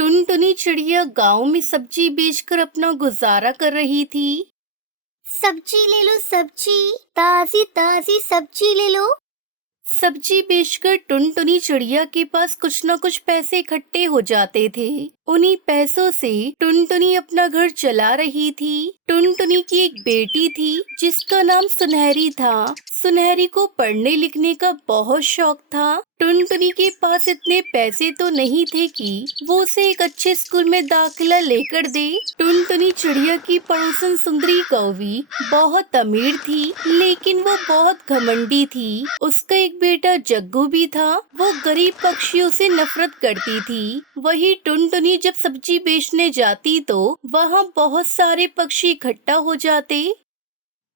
टुनटुनी चिड़िया गांव में सब्जी बेचकर अपना गुजारा कर रही थी। सब्जी ले लो, सब्जी ताजी ताजी सब्जी ले लो। सब्जी बेचकर टुनटुनी चिड़िया के पास कुछ न कुछ पैसे इकट्ठे हो जाते थे। उन्हीं पैसों से टुनटुनी अपना घर चला रही थी। टुनटुनी की एक बेटी थी जिसका नाम सुनहरी था। सुनहरी को पढ़ने लिखने का बहुत शौक था। टुनटुनी के पास इतने पैसे तो नहीं थे कि वो उसे एक अच्छे स्कूल में दाखिला लेकर दे। टुनटुनी चिड़िया की पड़ोसन सुंदरी कौवी बहुत अमीर थी, लेकिन वो बहुत घमंडी थी। उसका एक बेटा जग्गू भी था। वो गरीब पक्षियों से नफरत करती थी। वही टुनटुनी जब सब्जी बेचने जाती तो वहाँ बहुत सारे पक्षी इकट्ठा हो जाते।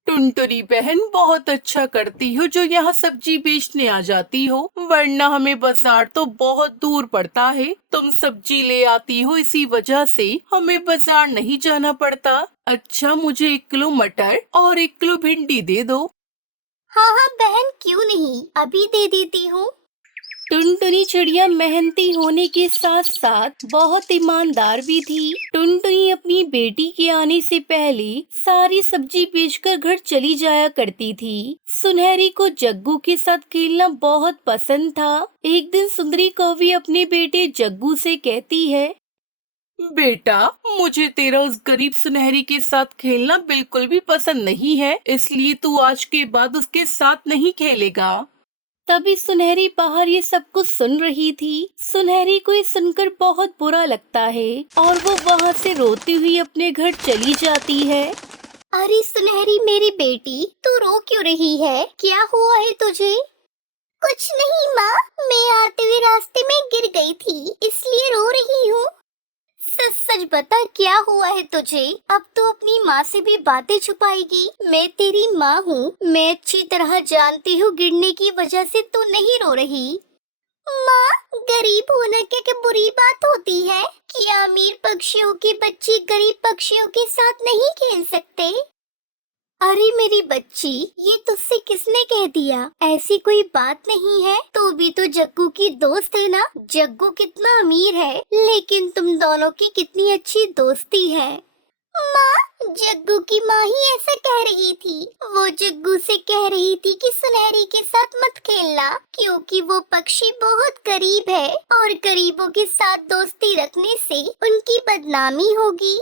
टुनटुनी बहन, बहुत अच्छा करती हो जो यहाँ सब्जी बेचने आ जाती हो, वरना हमें बाजार तो बहुत दूर पड़ता है। तुम सब्जी ले आती हो, इसी वजह से हमें बाजार नहीं जाना पड़ता। अच्छा, मुझे 1 किलो मटर और 1 किलो भिंडी दे दो। हाँ हाँ बहन, क्यों नहीं, अभी दे देती हूँ। टुनटुनी चिड़िया मेहनती होने के साथ साथ बहुत ईमानदार भी थी। टुनटुनी अपनी बेटी के आने से पहले सारी सब्जी बेचकर घर चली जाया करती थी। सुनहरी को जग्गू के साथ खेलना बहुत पसंद था। एक दिन सुंदरी कौवी अपने बेटे जग्गू से कहती है, बेटा, मुझे तेरा उस गरीब सुनहरी के साथ खेलना बिल्कुल भी पसंद नहीं है, इसलिए तू आज के बाद उसके साथ नहीं खेलेगा। तभी सुनहरी बाहर ये सब कुछ सुन रही थी। सुनहरी को ये सुनकर बहुत बुरा लगता है और वो वहाँ से रोती हुई अपने घर चली जाती है। अरे सुनहरी मेरी बेटी, तू रो क्यों रही है? क्या हुआ है तुझे? कुछ नहीं माँ, मैं आते हुए रास्ते में गिर गई थी, इसलिए रो रही हूँ। सच सच बता, क्या हुआ है तुझे? अब तो अपनी माँ से भी बातें छुपाएगी। मैं तेरी माँ हूँ, मैं अच्छी तरह जानती हूँ गिरने की वजह से तू नहीं रो रही। माँ, गरीब होना क्या बुरी बात होती है? क्या अमीर पक्षियों के बच्चे गरीब पक्षियों के साथ नहीं खेल सकते? अरे मेरी बच्ची, ये तुझसे किसने कह दिया? ऐसी कोई बात नहीं है। तू भी तो जग्गू की दोस्त है ना। जग्गू कितना अमीर है, लेकिन तुम दोनों की कितनी अच्छी दोस्ती है। माँ, जग्गू की माँ ही ऐसा कह रही थी। वो जग्गू से कह रही थी कि सुनहरी के साथ मत खेलना, क्योंकि वो पक्षी बहुत गरीब है और गरीबों के साथ दोस्ती रखने से उनकी बदनामी होगी।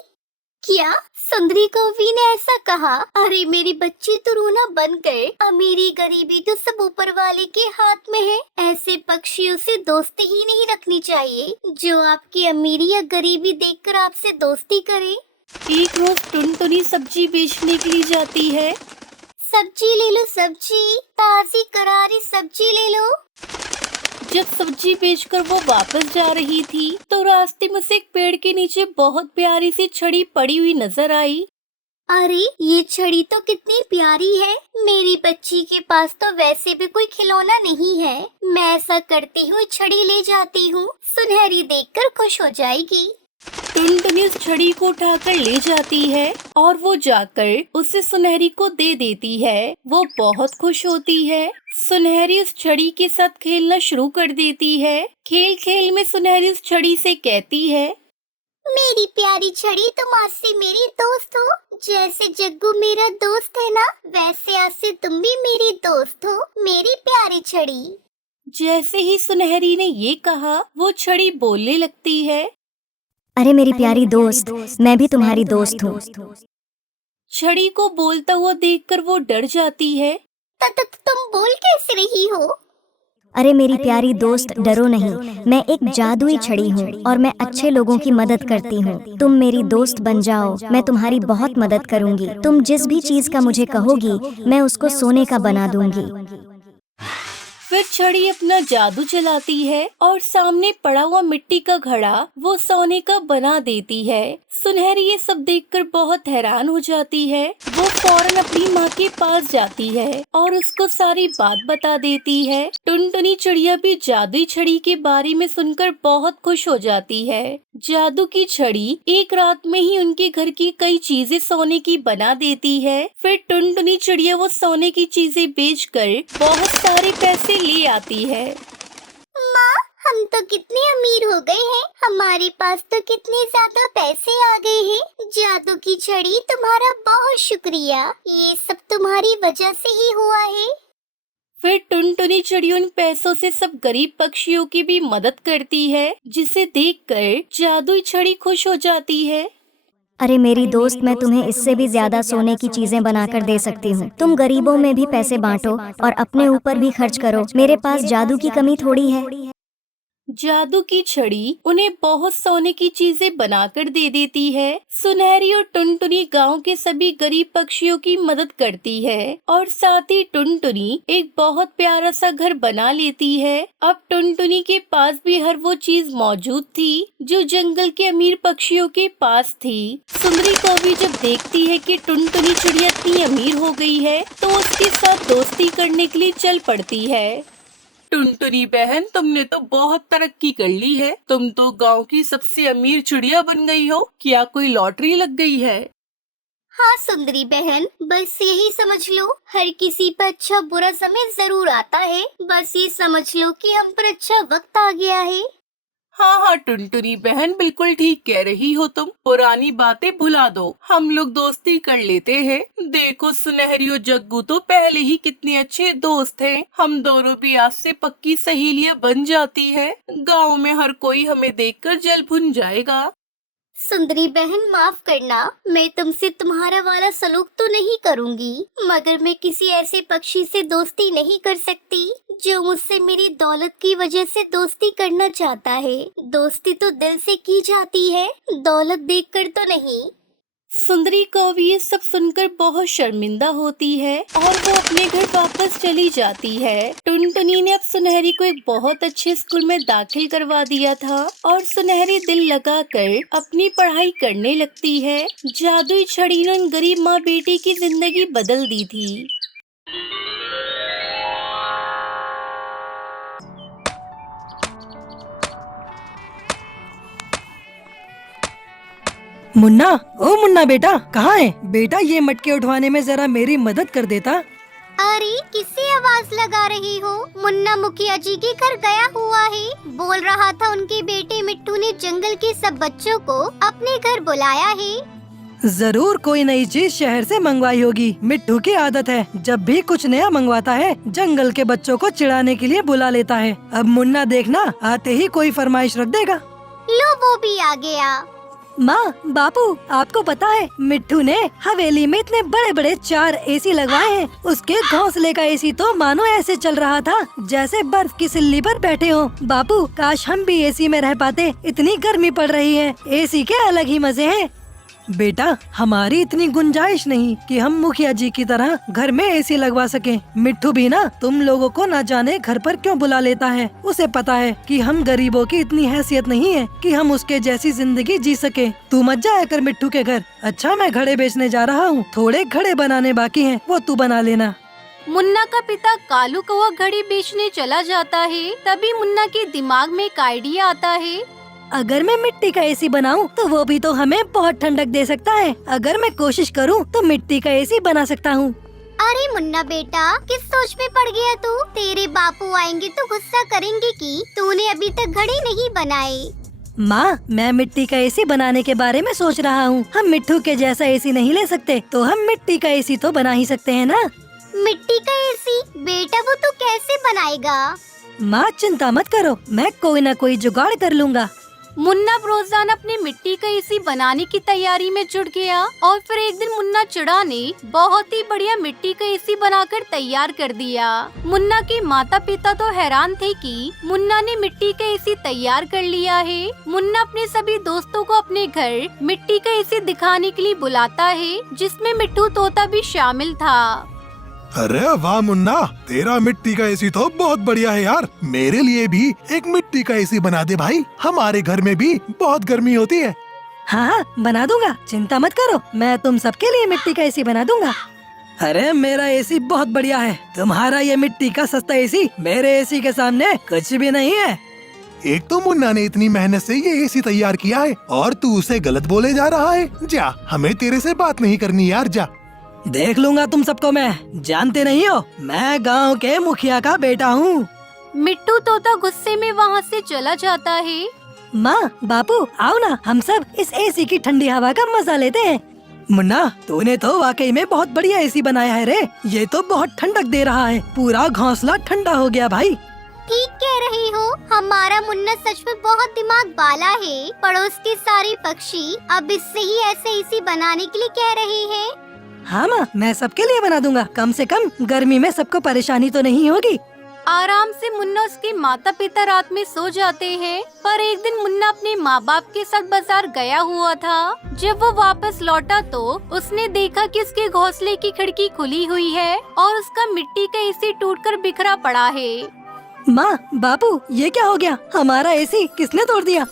क्या सुंदरी कौवी ने ऐसा कहा? अरे मेरी बच्ची, तो रोना बंद कर। अमीरी गरीबी तो सब ऊपर वाले के हाथ में है। ऐसे पक्षियों से दोस्ती ही नहीं रखनी चाहिए जो आपकी अमीरी या गरीबी देखकर आपसे दोस्ती करे। एक रोज टुनटुनी सब्जी बेचने के लिए जाती है। सब्जी ले लो, सब्जी ताजी करारी सब्जी ले लो। जब सब्जी बेचकर वो वापस जा रही थी तो रास्ते में से एक पेड़ के नीचे बहुत प्यारी सी छड़ी पड़ी हुई नजर आई। अरे ये छड़ी तो कितनी प्यारी है। मेरी बच्ची के पास तो वैसे भी कोई खिलौना नहीं है। मैं ऐसा करती हूँ, छड़ी ले जाती हूँ, सुनहरी देखकर खुश हो जाएगी। टुनटुनी उस छड़ी को उठाकर ले जाती है और वो जाकर उसे सुनहरी को दे देती है। वो बहुत खुश होती है। सुनहरी उस छड़ी के साथ खेलना शुरू कर देती है। खेल खेल में सुनहरी उस छड़ी से कहती है, मेरी प्यारी छड़ी, तुम आज से मेरी दोस्त हो। जैसे जग्गू मेरा दोस्त है ना, वैसे आज से तुम भी मेरी दोस्त हो, मेरी प्यारी छड़ी। जैसे ही सुनहरी ने ये कहा, वो छड़ी बोलने लगती है, अरे मेरी प्यारी दोस्त, मैं भी तुम्हारी दोस्त हूँ। छड़ी को बोलता हुआ देखकर वो डर जाती है। तुम बोल कैसे रही हो? अरे मेरी प्यारी दोस्त, डरो नहीं, मैं एक जादुई छड़ी हूँ और मैं अच्छे लोगों की मदद करती हूँ। तुम मेरी दोस्त बन जाओ, मैं तुम्हारी बहुत मदद करूँगी। तुम जिस भी चीज का मुझे कहोगी, मैं उसको सोने का बना दूंगी। फिर छड़ी अपना जादू चलाती है और सामने पड़ा हुआ मिट्टी का घड़ा वो सोने का बना देती है। सुनहरी ये सब देखकर बहुत हैरान हो जाती है। वो फौरन अपनी माँ के पास जाती है और उसको सारी बात बता देती है। टुनटुनी चिड़िया भी जादुई छड़ी के बारे में सुनकर बहुत खुश हो जाती है। जादू की छड़ी एक रात में ही उनके घर की कई चीजें सोने की बना देती है। फिर टुनटुनी चिड़िया वो सोने की चीजें बेचकर बहुत सारे पैसे ले आती है। माँ, हम तो कितने अमीर हो गए हैं, हमारे पास तो कितने ज्यादा पैसे आ गए हैं। जादू की छड़ी, तुम्हारा बहुत शुक्रिया, ये सब तुम्हारी वजह से ही हुआ है। फिर टुनटुनी चिड़ी उन पैसों से सब गरीब पक्षियों की भी मदद करती है, जिसे देखकर जादुई छड़ी खुश हो जाती है। अरे मेरी दोस्त, मैं तुम्हें इससे भी ज्यादा सोने की चीजें बनाकर दे सकती हूँ। तुम गरीबों में भी पैसे बांटो और अपने ऊपर भी खर्च करो। मेरे पास जादू की कमी थोड़ी है। जादू की छड़ी उन्हें बहुत सोने की चीजें बनाकर दे देती है। सुनहरी और टुनटुनी गांव के सभी गरीब पक्षियों की मदद करती है और साथ ही टुनटुनी एक बहुत प्यारा सा घर बना लेती है। अब टुनटुनी के पास भी हर वो चीज मौजूद थी जो जंगल के अमीर पक्षियों के पास थी। सुंदरी कौवी जब देखती है कि टुनटुनी चिड़िया इतनी अमीर हो गई है तो उसके साथ दोस्ती करने के लिए चल पड़ती है। टुनटुनी बहन, तुमने तो बहुत तरक्की कर ली है। तुम तो गांव की सबसे अमीर चिड़िया बन गई हो। क्या कोई लॉटरी लग गई है? हाँ सुंदरी बहन, बस यही समझ लो, हर किसी पर अच्छा बुरा समय जरूर आता है। बस ये समझ लो कि हम पर अच्छा वक्त आ गया है। हाँ हाँ टुनटुनी बहन, बिल्कुल ठीक कह रही हो तुम। पुरानी बातें भुला दो, हम लोग दोस्ती कर लेते हैं। देखो सुनहरी और जग्गू तो पहले ही कितने अच्छे दोस्त हैं। हम दोनों भी आज से पक्की सहेलियां बन जाती है। गांव में हर कोई हमें देखकर जल भुन जाएगा। सुंदरी बहन माफ करना, मैं तुमसे तुम्हारा वाला सलूक तो नहीं करूंगी, मगर मैं किसी ऐसे पक्षी से दोस्ती नहीं कर सकती जो मुझसे मेरी दौलत की वजह से दोस्ती करना चाहता है। दोस्ती तो दिल से की जाती है, दौलत देखकर तो नहीं। सुंदरी कौवी ये सब सुनकर बहुत शर्मिंदा होती है और वो अपने घर वापस चली जाती है। टुनटुनी ने अब सुनहरी को एक बहुत अच्छे स्कूल में दाखिल करवा दिया था और सुनहरी दिल लगाकर अपनी पढ़ाई करने लगती है। जादुई छड़ी ने उन गरीब माँ बेटी की जिंदगी बदल दी थी। मुन्ना, ओ मुन्ना बेटा, कहाँ है बेटा? ये मटके उठवाने में जरा मेरी मदद कर देता। अरे किससे आवाज लगा रही हो? मुन्ना मुखिया जी के घर गया हुआ है। बोल रहा था उनके बेटे मिट्टू ने जंगल के सब बच्चों को अपने घर बुलाया है। जरूर कोई नई चीज शहर से मंगवाई होगी। मिट्टू की आदत है, जब भी कुछ नया मंगवाता है जंगल के बच्चों को चिढ़ाने के लिए बुला लेता है। अब मुन्ना देखना, आते ही कोई फरमाइश रख देगा। लो वो भी आ गया। माँ, बापू, आपको पता है मिट्टू ने हवेली में इतने बड़े बड़े 4 एसी लगवाए हैं। उसके घोंसले का एसी तो मानो ऐसे चल रहा था जैसे बर्फ की सिल्ली पर बैठे हो। बापू, काश हम भी एसी में रह पाते। इतनी गर्मी पड़ रही है, एसी के अलग ही मजे हैं। बेटा, हमारी इतनी गुंजाइश नहीं कि हम मुखिया जी की तरह घर में एसी लगवा सकें। मिट्टू भी ना तुम लोगों को न जाने घर पर क्यों बुला लेता है। उसे पता है कि हम गरीबों की इतनी हैसियत नहीं है कि हम उसके जैसी जिंदगी जी सके। तू मत जाया कर मिट्टू के घर। अच्छा, मैं घड़े बेचने जा रहा हूँ, थोड़े घड़े बनाने बाकी हैं, वो तू बना लेना। मुन्ना का पिता कालू कौवा घड़ी बेचने चला जाता है। तभी मुन्ना के दिमाग में एक आइडिया आता है। अगर मैं मिट्टी का एसी बनाऊं तो वो भी तो हमें बहुत ठंडक दे सकता है। अगर मैं कोशिश करूं तो मिट्टी का एसी बना सकता हूं। अरे मुन्ना बेटा, किस सोच में पड़ गया तू? तेरे बापू आएंगे तो गुस्सा करेंगे कि तूने अभी तक घड़ी नहीं बनाई। माँ, मैं मिट्टी का एसी बनाने के बारे में सोच रहा हूँ। हम मिट्टू के जैसा एसी नहीं ले सकते तो हम मिट्टी का एसी तो बना ही सकते हैं ना। मिट्टी का एसी? बेटा वो तू कैसे बनाएगा? माँ चिंता मत करो, मैं कोई न कोई जुगाड़ कर लूँगा। मुन्ना रोजाना अपने मिट्टी का एसी बनाने की तैयारी में जुट गया और फिर एक दिन मुन्ना चिड़ा ने बहुत ही बढ़िया मिट्टी का एसी बनाकर तैयार कर दिया। मुन्ना के माता पिता तो हैरान थे कि मुन्ना ने मिट्टी का एसी तैयार कर लिया है। मुन्ना अपने सभी दोस्तों को अपने घर मिट्टी का एसी दिखाने के लिए बुलाता है, जिसमें मिट्टू तोता भी शामिल था। अरे वाह मुन्ना, तेरा मिट्टी का एसी तो बहुत बढ़िया है यार। मेरे लिए भी एक मिट्टी का एसी बना दे भाई, हमारे घर में भी बहुत गर्मी होती है। हाँ, बना दूंगा, चिंता मत करो, मैं तुम सबके लिए मिट्टी का एसी बना दूंगा। अरे मेरा एसी बहुत बढ़िया है, तुम्हारा ये मिट्टी का सस्ता एसी मेरे एसी के सामने कुछ भी नहीं है। एक तो मुन्ना ने इतनी मेहनत से ये एसी तैयार किया है और तू उसे गलत बोले जा रहा है। जा, हमें तेरे से बात नहीं करनी यार, जा। देख लूंगा तुम सबको मैं, जानते नहीं हो मैं गांव के मुखिया का बेटा हूँ। मिट्टू तोता गुस्से में वहाँ से चला जाता है। माँ बापू आओ ना, हम सब इस एसी की ठंडी हवा का मजा लेते हैं। मुन्ना तूने तो वाकई में बहुत बढ़िया एसी बनाया है रे। ये तो बहुत ठंडक दे रहा है, पूरा घोंसला ठंडा हो गया भाई। ठीक कह रही हो, हमारा मुन्ना सच में बहुत दिमाग वाला है। पड़ोस के सारे पक्षी अब इससे ही ऐसे एसी बनाने के लिए कह रहे हैं। हाँ माँ, मैं सबके लिए बना दूंगा। कम से कम गर्मी में सबको परेशानी तो नहीं होगी। आराम से मुन्ना उसके माता पिता रात में सो जाते हैं। पर एक दिन मुन्ना अपने माँ बाप के साथ बाजार गया हुआ था। जब वो वापस लौटा तो उसने देखा कि उसके घोंसले की खिड़की खुली हुई है और उसका मिट्टी का एसी टूटकर बिखरा पड़ा है। माँ बापू ये क्या हो गया? हमारा एसी किसने तोड़ दिया?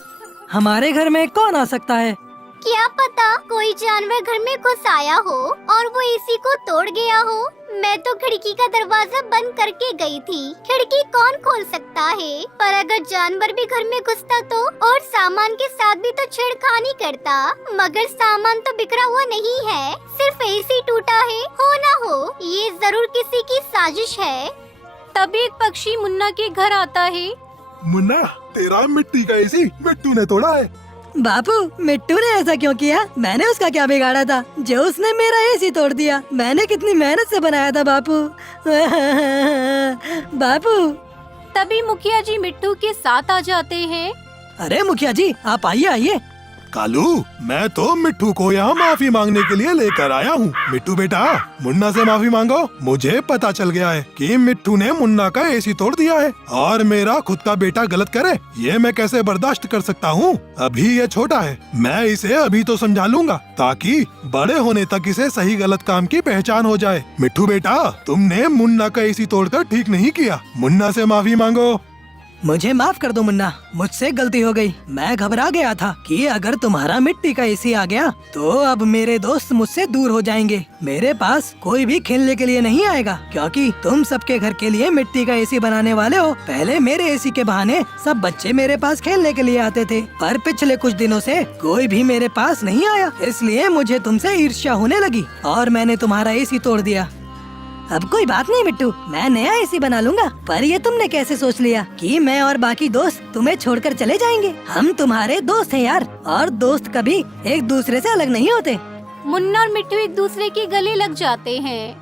हमारे घर में कौन आ सकता है? क्या पता कोई जानवर घर में घुस आया हो और वो एसी को तोड़ गया हो। मैं तो खिड़की का दरवाजा बंद करके गई थी। खिड़की कौन खोल सकता है? पर अगर जानवर भी घर में घुसता तो, और सामान के साथ भी तो छेड़खानी करता। मगर सामान तो बिखरा हुआ नहीं है, सिर्फ एसी टूटा है। हो ना हो ये जरूर किसी की साजिश है। तभी एक पक्षी मुन्ना के घर आता है। मुन्ना, तेरा मिट्टी का एसी मिट्टू ने तोड़ा है। बापू मिट्टू ने ऐसा क्यों किया? मैंने उसका क्या बिगाड़ा था जो उसने मेरा एसी तोड़ दिया? मैंने कितनी मेहनत से बनाया था बापू। बापू। तभी मुखिया जी मिट्टू के साथ आ जाते हैं। अरे मुखिया जी आप आइए आइए। कालू, मैं तो मिट्टू को यहाँ माफी मांगने के लिए लेकर आया हूँ। मिट्टू बेटा, मुन्ना से माफी मांगो। मुझे पता चल गया है कि मिट्टू ने मुन्ना का एसी तोड़ दिया है और मेरा खुद का बेटा गलत करे, ये मैं कैसे बर्दाश्त कर सकता हूँ? अभी ये छोटा है, मैं इसे अभी तो समझा लूंगा ताकि बड़े होने तक इसे सही गलत काम की पहचान हो जाए। मिट्टू बेटा, तुमने मुन्ना का एसी तोड़कर ठीक नहीं किया। मुन्ना से माफी मांगो। मुझे माफ कर दो मुन्ना, मुझसे गलती हो गई। मैं घबरा गया था कि अगर तुम्हारा मिट्टी का एसी आ गया तो अब मेरे दोस्त मुझसे दूर हो जाएंगे। मेरे पास कोई भी खेलने के लिए नहीं आएगा क्योंकि तुम सबके घर के लिए मिट्टी का एसी बनाने वाले हो। पहले मेरे एसी के बहाने सब बच्चे मेरे पास खेलने के लिए आते थे, पर पिछले कुछ दिनों से कोई भी मेरे पास नहीं आया। इसलिए मुझे तुमसे ईर्ष्या होने लगी और मैंने तुम्हारा एसी तोड़ दिया। अब कोई बात नहीं मिट्टू, मैं नया एसी बना लूंगा। पर ये तुमने कैसे सोच लिया कि मैं और बाकी दोस्त तुम्हें छोड़कर चले जाएंगे? हम तुम्हारे दोस्त हैं यार, और दोस्त कभी एक दूसरे से अलग नहीं होते। मुन्ना और मिट्टू एक दूसरे के गले लग जाते हैं।